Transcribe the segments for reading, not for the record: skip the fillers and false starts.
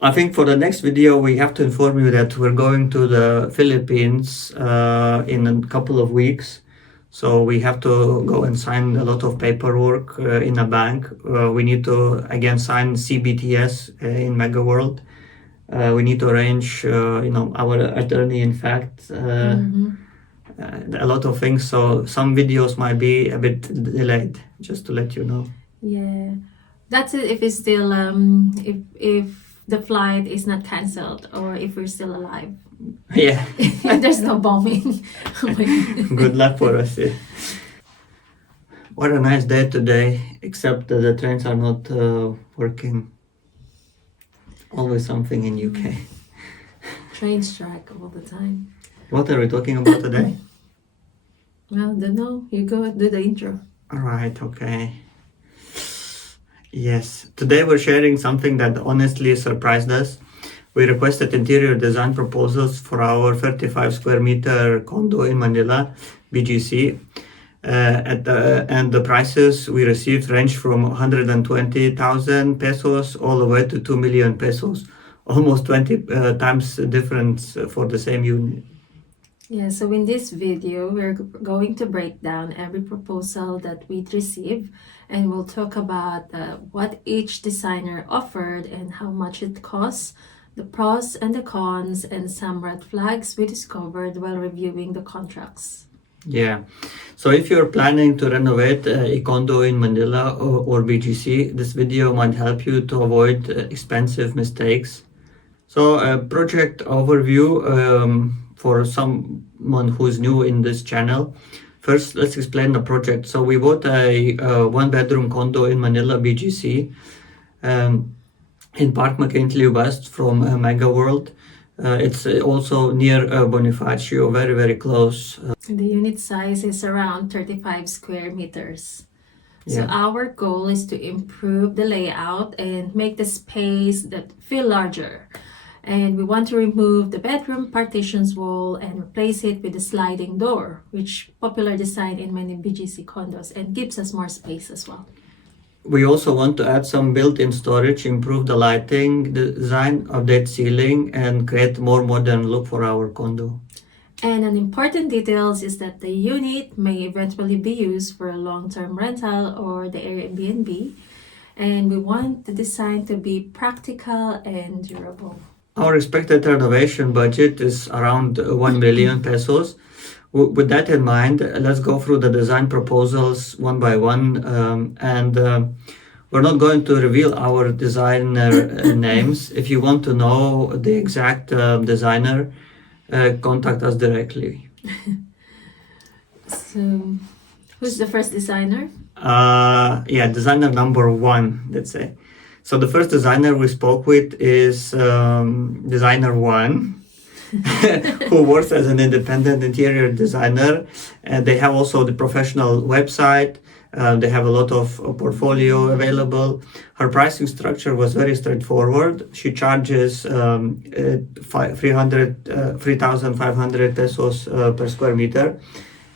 I think for the next video, we have to inform you that we're going to the Philippines in a couple of weeks. So we have to go and sign a lot of paperwork in a bank. We need to again sign CBTS in Mega World. We need to arrange, our attorney, in fact, a lot of things. So some videos might be a bit delayed, just to let you know. Yeah, that's it. If it's still if the flight is not cancelled or if we're still alive. Yeah. There's no bombing. Oh my God. Good luck for us. Yeah. What a nice day today, except that the trains are not working. Always something in UK. Train strike all the time. What are we talking about today? Well, don't know. You go do the intro. All right, okay. Yes, today we're sharing something that honestly surprised us. We requested interior design proposals for our 35 square meter condo in Manila, BGC. And the prices we received range from 120,000 pesos all the way to 2 million pesos, almost 20 times the difference for the same unit. Yeah, so in this video, we're going to break down every proposal that we'd receive, and we'll talk about what each designer offered and how much it costs, the pros and the cons, and some red flags we discovered while reviewing the contracts. Yeah, so if you're planning to renovate a condo in Manila or BGC, this video might help you to avoid expensive mistakes. So a project overview for someone who's new in this channel. First, let's explain the project. So we bought a one-bedroom condo in Manila, BGC, in Park McKinley West from Mega World. It's also near Bonifacio, very, very close. The unit size is around 35 square meters. So Yeah. our goal is to improve the layout and make the space that feel larger. And we want to remove the bedroom partitions wall and replace it with a sliding door, which popular design in many BGC condos and gives us more space as well. We also want to add some built-in storage, improve the lighting design, update ceiling, and create more modern look for our condo. And an important details is that the unit may eventually be used for a long-term rental or the Airbnb. And we want the design to be practical and durable. Our expected renovation budget is around 1 million pesos. With that in mind, let's go through the design proposals one by one. We're not going to reveal our designer names. If you want to know the exact designer, contact us directly. So, who's the first designer? Designer number one, let's say. So the first designer we spoke with is designer one, who works as an independent interior designer. And they have also the professional website. They have a lot of portfolio available. Her pricing structure was very straightforward. She charges 3,500 pesos per square meter.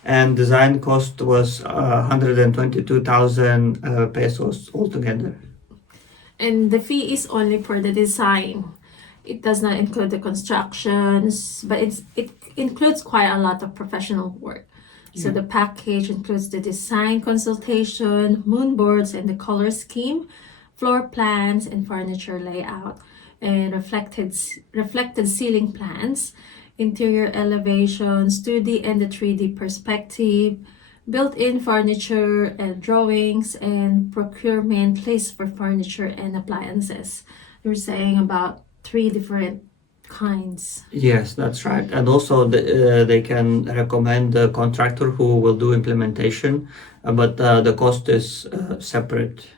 And design cost was 122,000 pesos altogether. And the fee is only for the design. It does not include the constructions, but it includes quite a lot of professional work. So the package includes the design consultation, moon boards and the color scheme, floor plans and furniture layout, and reflected ceiling plans, interior elevations, 2D and the 3D perspective, built-in furniture and drawings, and procurement list for furniture and appliances. You're saying about 3 different kinds. Yes, that's right. And also they can recommend the contractor who will do implementation, but the cost is separate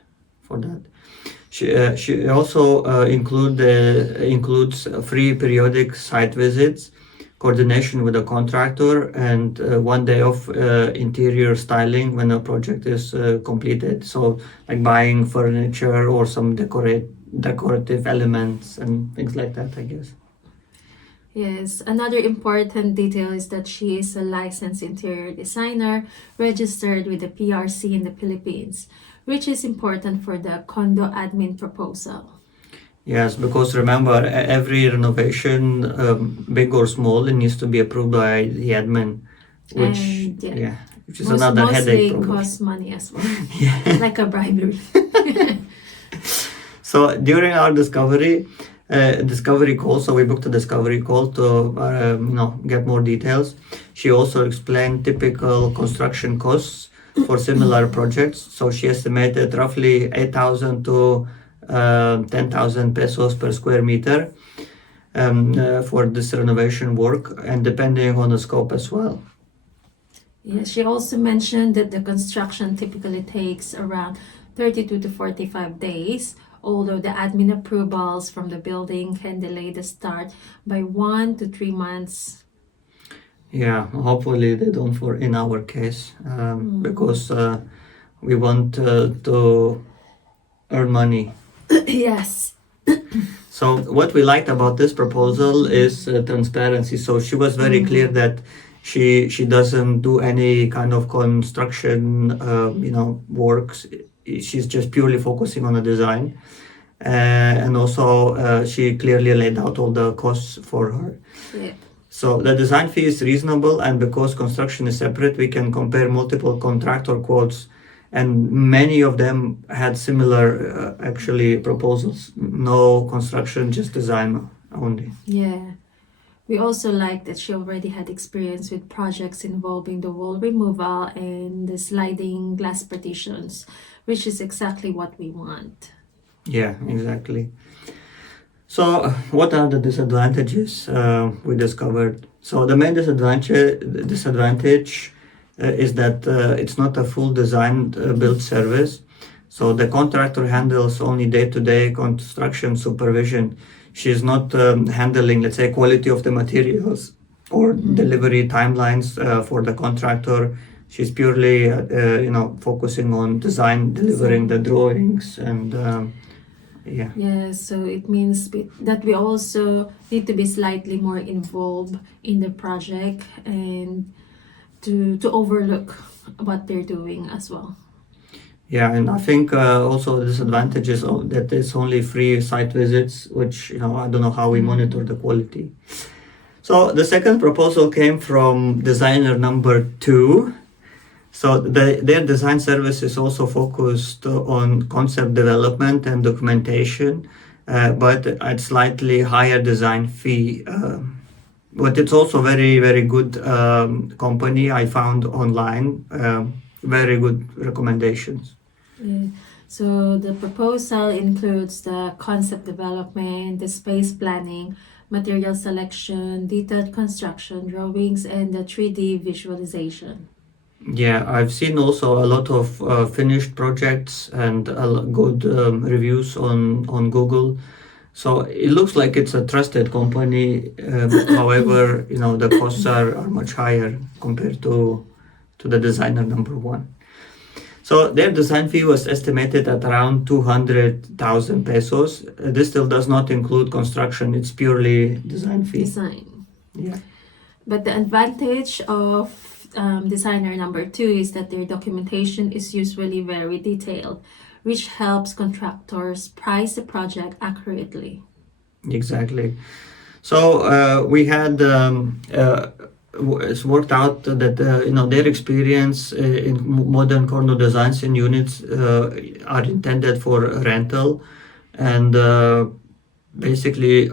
for that. She also includes free periodic site visits, coordination with a contractor, and 1 day of interior styling when a project is completed. So like buying furniture or some decorative elements and things like that, I guess. Yes, another important detail is that she is a licensed interior designer registered with the PRC in the Philippines, which is important for the condo admin proposal. Yes, because remember, every renovation, big or small, it needs to be approved by the admin, which, And yeah, yeah, which is another headache mostly probably. costs money as well, Yeah. like a bribery. So during our discovery call, so we booked a discovery call to get more details. She also explained typical construction costs for similar projects. So she estimated roughly 8,000 to 10,000 pesos per square meter for this renovation work, and depending on the scope as well. Yeah, she also mentioned that the construction typically takes around 32 to 45 days, although the admin approvals from the building can delay the start by 1 to 3 months. Yeah, hopefully they don't for in our case, because we want to earn money. Yes. So what we liked about this proposal is transparency. So she was very clear that she doesn't do any kind of construction, works. She's just purely focusing on the design, and also she clearly laid out all the costs for her. Yeah. So the design fee is reasonable, and because construction is separate, we can compare multiple contractor quotes, and many of them had similar actually proposals. No construction, just design only. Yeah. We also like that she already had experience with projects involving the wall removal and the sliding glass partitions, which is exactly what we want. Yeah, exactly. So what are the disadvantages we discovered? So the main disadvantage is that it's not a full design build service. So the contractor handles only day-to-day construction supervision. She's not handling, let's say, quality of the materials or delivery timelines for the contractor. She's purely, focusing on design, delivering the drawings, and yeah. Yeah, so it means that we also need to be slightly more involved in the project and to overlook what they're doing as well. Yeah, and I think also the disadvantage is that it's only free site visits, which, I don't know how we monitor the quality. So the second proposal came from designer number 2. So their design service is also focused on concept development and documentation, but at slightly higher design fee. But it's also very, very good company I found online. Very good recommendations. Yeah. So the proposal includes the concept development, the space planning, material selection, detailed construction drawings, and the 3D visualization. Yeah, I've seen also a lot of finished projects and good reviews on Google. So it looks like it's a trusted company. However, the costs are much higher compared to the designer number 1. So their design fee was estimated at around 200,000 pesos. This still does not include construction. It's purely design fee. Design. Yeah. But the advantage of designer number 2 is that their documentation is usually very detailed, which helps contractors price the project accurately. Exactly. So we had it's worked out that their experience in modern condo designs and units are intended for rental, and basically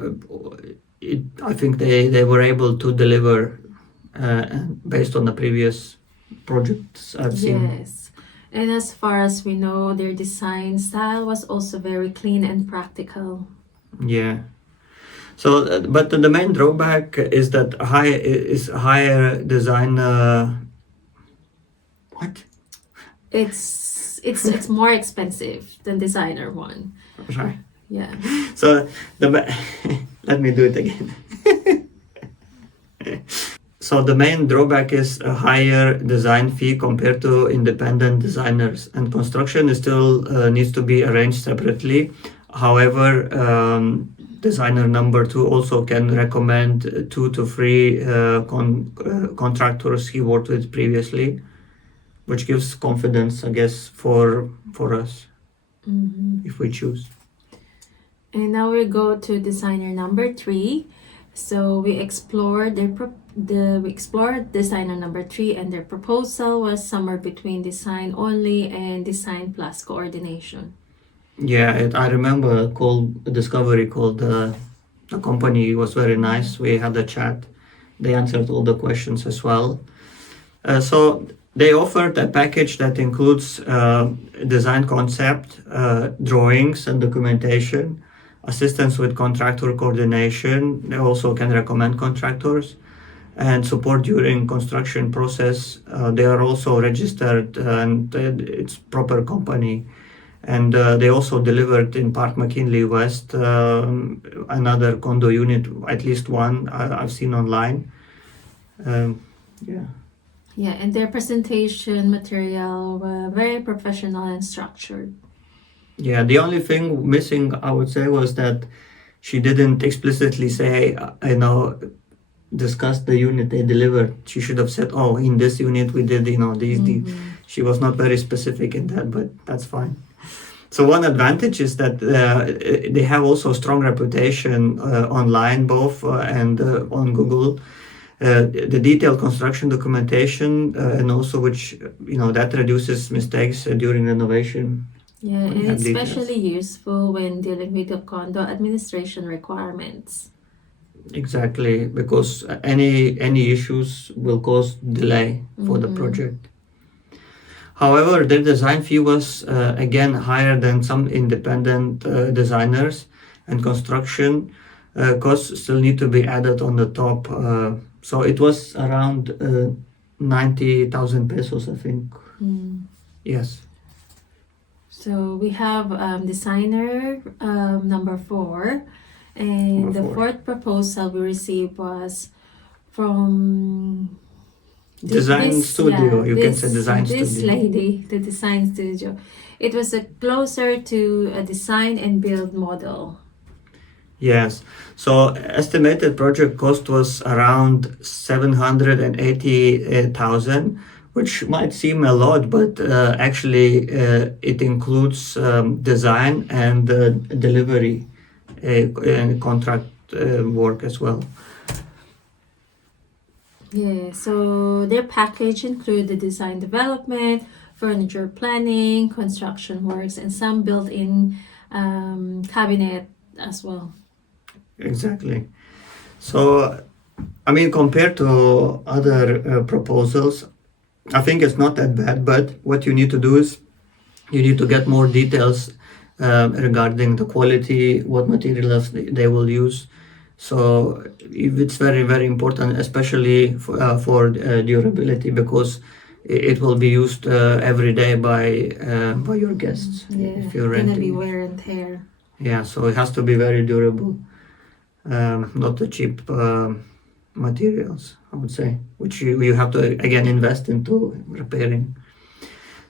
I think they were able to deliver based on the previous projects I've seen. Yes. And as far as we know, their design style was also very clean and practical. Yeah. So, but the main drawback is that higher design. What? It's more expensive than designer one. Sorry. Yeah. So let me do it again. So the main drawback is a higher design fee compared to independent designers, and construction is still needs to be arranged separately. However, designer number 2 also can recommend 2 to 3 contractors he worked with previously, which gives confidence, I guess, for us if we choose. And now we go to designer number 3. So we explored we explored designer number 3, and their proposal was somewhere between design only and design plus coordination. Yeah, I remember a discovery called the company was very nice. We had a chat. They answered all the questions as well. So they offered a package that includes design concept, drawings and documentation, assistance with contractor coordination. They also can recommend contractors and support during construction process. They are also registered and it's proper company. And they also delivered in Park McKinley West another condo unit, at least one I've seen online. Yeah. Yeah, and their presentation material were very professional and structured. Yeah, the only thing missing, I would say, was that she didn't explicitly say, discuss the unit they delivered. She should have said, oh, in this unit we did, these. She was not very specific in that, but that's fine. So one advantage is that they have also strong reputation online, both and on Google. The detailed construction documentation and also that reduces mistakes during renovation. Yeah, when you and have it's details. especially useful when dealing with the condo administration requirements. Exactly, because any issues will cause delay for the project. However, their design fee was again higher than some independent designers, and construction costs still need to be added on the top. So it was around 90,000 pesos, I think. Yes. So we have designer number 4, and Number the four. fourth proposal we received was from Design studio, you can say design this studio. lady, the design studio. It was closer to a design and build model. Yes. So estimated project cost was around 780,000, which might seem a lot, but actually it includes design and delivery and contract work as well. Yeah, so their package include the design development, furniture planning, construction works, and some built-in cabinet as well. Exactly. So, I mean, compared to other proposals, I think it's not that bad, but what you need to do is you need to get more details regarding the quality, what materials they will use. So it's very, very important, especially for durability, because it will be used every day by your guests if you're gonna be renting. wear and tear. Yeah, so it has to be very durable, not the cheap materials, I would say, which you have to again invest into repairing.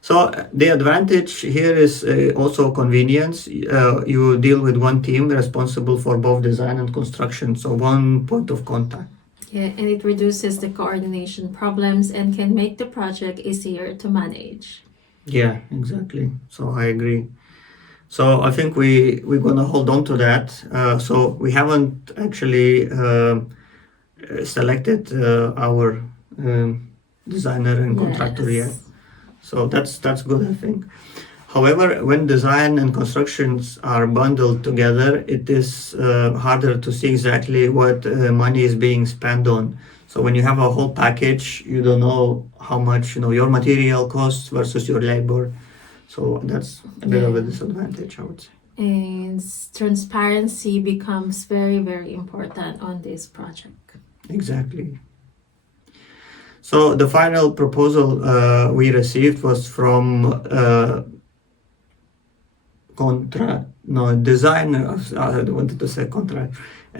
So the advantage here is also convenience. You deal with one team responsible for both design and construction, so one point of contact. Yeah, and it reduces the coordination problems and can make the project easier to manage. Yeah, exactly. So I agree. So I think we're gonna hold on to that. So we haven't actually selected our designer and contractor yet. So that's good, I think. However, when design and constructions are bundled together, it is harder to see exactly what money is being spent on. So when you have a whole package, you don't know how much your material costs versus your labor. So that's a bit of a disadvantage, I would say. And transparency becomes very, very important on this project. Exactly. So the final proposal we received was from designer. I wanted to say contract.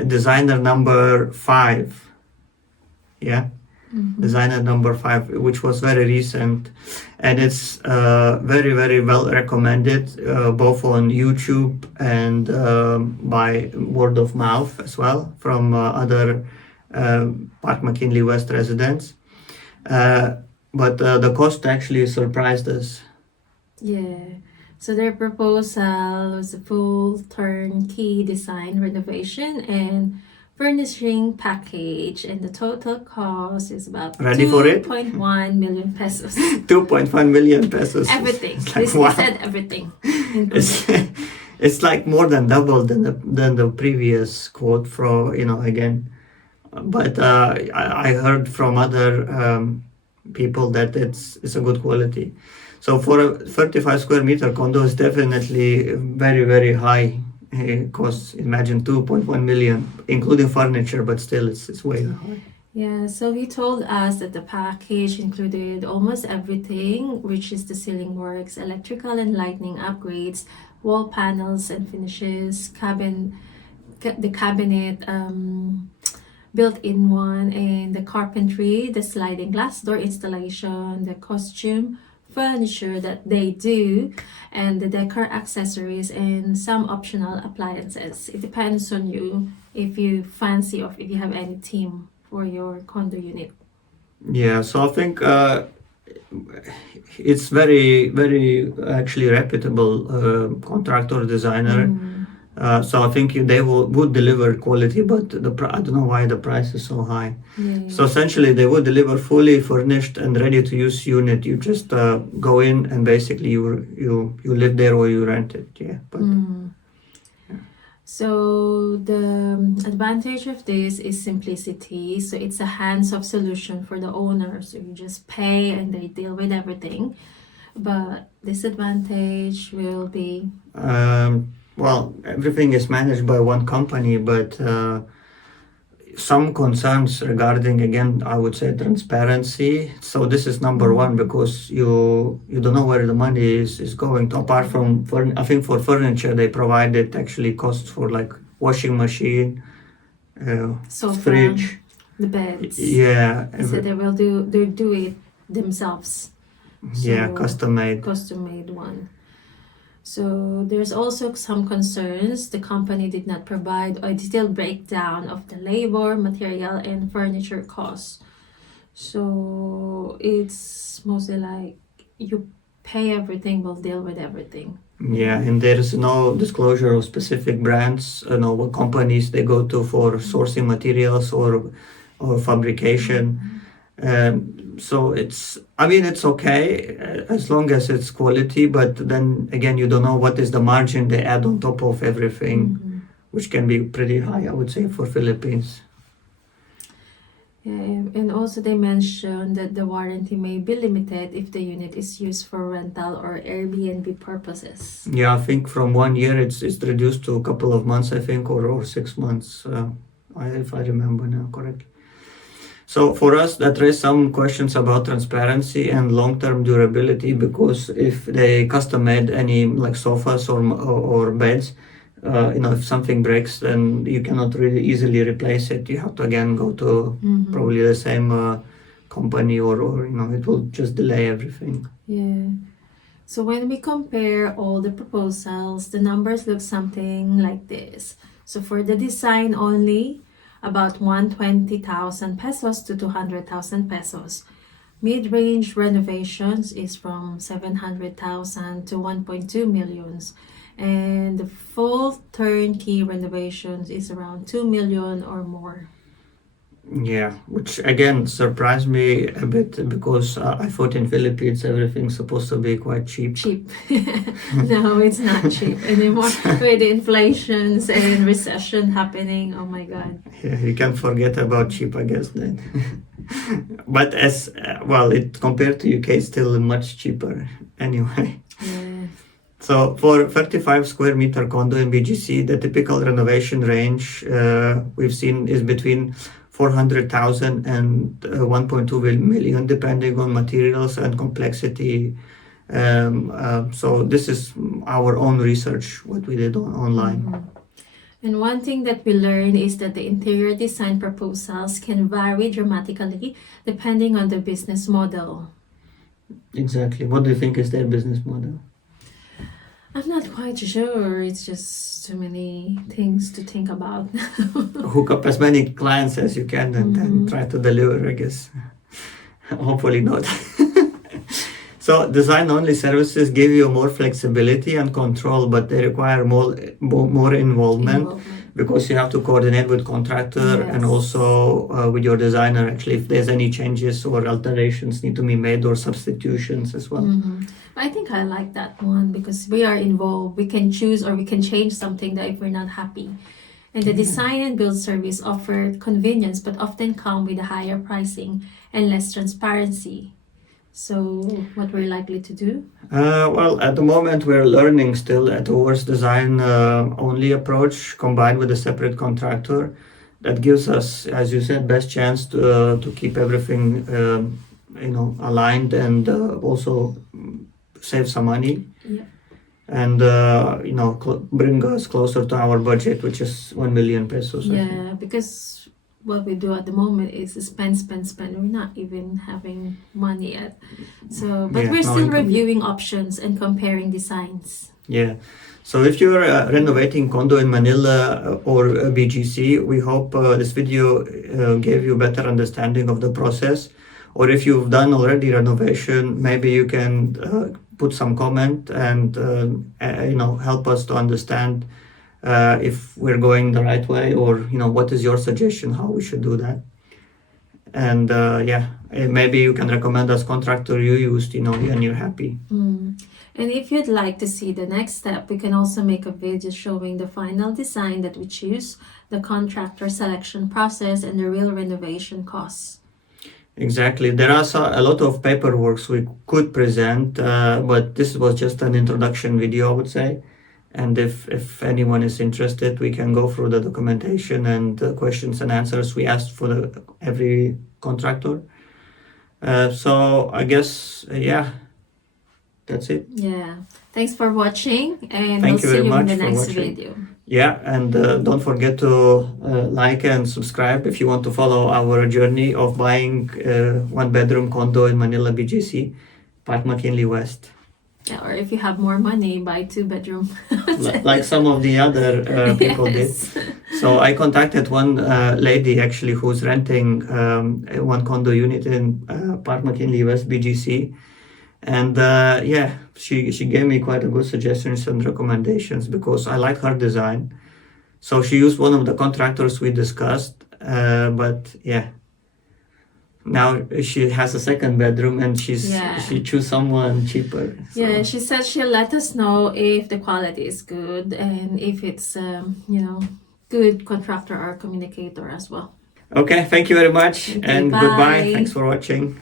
Designer number 5. Yeah. Designer number 5, which was very recent, and it's very, very well recommended both on YouTube and by word of mouth as well from other Park McKinley West residents. But the cost actually surprised us. Yeah. So their proposal was a full turnkey design, renovation, and furnishing package, and the total cost is about Ready for it? 2.1 million pesos. 2.1 million pesos. Everything. It's like, This wow. They said everything. It's, it's like more than double than the previous quote for, again. But I heard from other people that it's a good quality. So for a 35 square meter condo is definitely very, very high cost. Imagine 2.1 million, including furniture, but still it's way high. Yeah, so he told us that the package included almost everything, which is the ceiling works, electrical and lighting upgrades, wall panels and finishes, the cabinet, built-in one, and the carpentry, the sliding glass door installation, the costume furniture that they do, and the decor accessories, and some optional appliances. It depends on you if you fancy or if you have any theme for your condo unit. Yeah, so I think it's very, very actually reputable contractor designer. So I think they would deliver quality, but I don't know why the price is so high. So essentially, they would deliver fully furnished and ready-to-use unit. You just go in and basically you live there or you rent it. Yeah, but. So the advantage of this is simplicity. So it's a hands-off solution for the owner. So you just pay and they deal with everything. But disadvantage will be well, everything is managed by one company, but some concerns regarding, again, I would say transparency. So this is number one, because you don't know where the money is going to. Apart from, I think for furniture, they provided actually costs for like washing machine, sofa, fridge, the beds. yeah, So they do it themselves. yeah, So, custom made. Custom made one. So there's also some concerns. The company did not provide a detailed breakdown of the labor, material, and furniture costs. So it's mostly like you pay everything, we'll deal with everything. Yeah, and there is no disclosure of specific brands, what companies they go to for sourcing materials or fabrication. So it's okay as long as it's quality, but then again, you don't know what is the margin they add on top of everything, which can be pretty high, I would say, for Philippines. Yeah, and also they mentioned that the warranty may be limited if the unit is used for rental or Airbnb purposes. Yeah, I think from 1 year it's reduced to a couple of months, I think, or 6 months, if I remember now correctly. So for us, that raised some questions about transparency and long-term durability, because if they custom-made any like sofas or beds, if something breaks, then you cannot really easily replace it. You have to again go to probably the same company, or it will just delay everything. Yeah. So when we compare all the proposals, the numbers look something like this. So for the design only, about 120,000 pesos to 200,000 pesos. Mid-range renovations is from 700,000 to 1.2 millions. And the full turnkey renovations is around 2 million or more. Yeah, which again surprised me a bit, because I thought in Philippines everything's supposed to be quite cheap. No, it's not cheap anymore. With the inflations and recession happening, oh my God. Yeah, you can forget about cheap, I guess, then. But as well, it compared to UK, it's still much cheaper anyway. Yeah. So for 35 square meter condo in BGC, the typical renovation range we've seen is between 400,000 and 1.2 million, depending on materials and complexity. So this is our own research, what we did online. And one thing that we learned is that the interior design proposals can vary dramatically depending on the business model. Exactly. What do you think is their business model? I'm not quite sure. It's just too many things to think about. Hook up as many clients as you can and then try to deliver, I guess. Hopefully not. So design-only services give you more flexibility and control, but they require more involvement because you have to coordinate with contractor and Yes. also with your designer. Actually, if there's any changes or alterations need to be made or substitutions as well. I think I like that one because we are involved. We can choose or we can change something that if we're not happy. And the design and build service offer convenience but often come with a higher pricing and less transparency. So what we're likely to do? Well, at the moment we're learning still towards design only approach combined with a separate contractor. That gives us, as you said, best chance to keep everything aligned and also save some money. Yeah. And bring us closer to our budget, which is 1 million pesos. Yeah, because what we do at the moment is spend. We're not even having money yet. So, but we're still reviewing options and comparing designs. Yeah. So if you're renovating condo in Manila or BGC, we hope this video gave you better understanding of the process. Or if you've done already renovation, maybe you can put some comment and help us to understand if we're going the right way, or what is your suggestion how we should do that. And maybe you can recommend us contractor you used, and you're happy. And if you'd like to see the next step, we can also make a video showing the final design that we choose, the contractor selection process, and the real renovation costs. Exactly. There are a lot of paperwork we could present, but this was just an introduction video, I would say. And if anyone is interested, we can go through the documentation and the questions and answers we asked for every contractor. So I guess, that's it. Yeah. Thanks for watching, and Thank we'll you see you in very the much for next watching. video. Yeah, and don't forget to like and subscribe if you want to follow our journey of buying one-bedroom condo in Manila BGC, Park McKinley West. Yeah, or if you have more money, buy 2-bedroom. Like some of the other people did. So I contacted one lady actually who's renting one condo unit in Park McKinley West BGC. And she gave me quite a good suggestions and recommendations because I like her design. So she used one of the contractors we discussed, but now she has a second bedroom and she chose someone cheaper. So. Yeah, she said she'll let us know if the quality is good and if it's good contractor or communicator as well. Okay, thank you very much and bye. goodbye. Thanks for watching.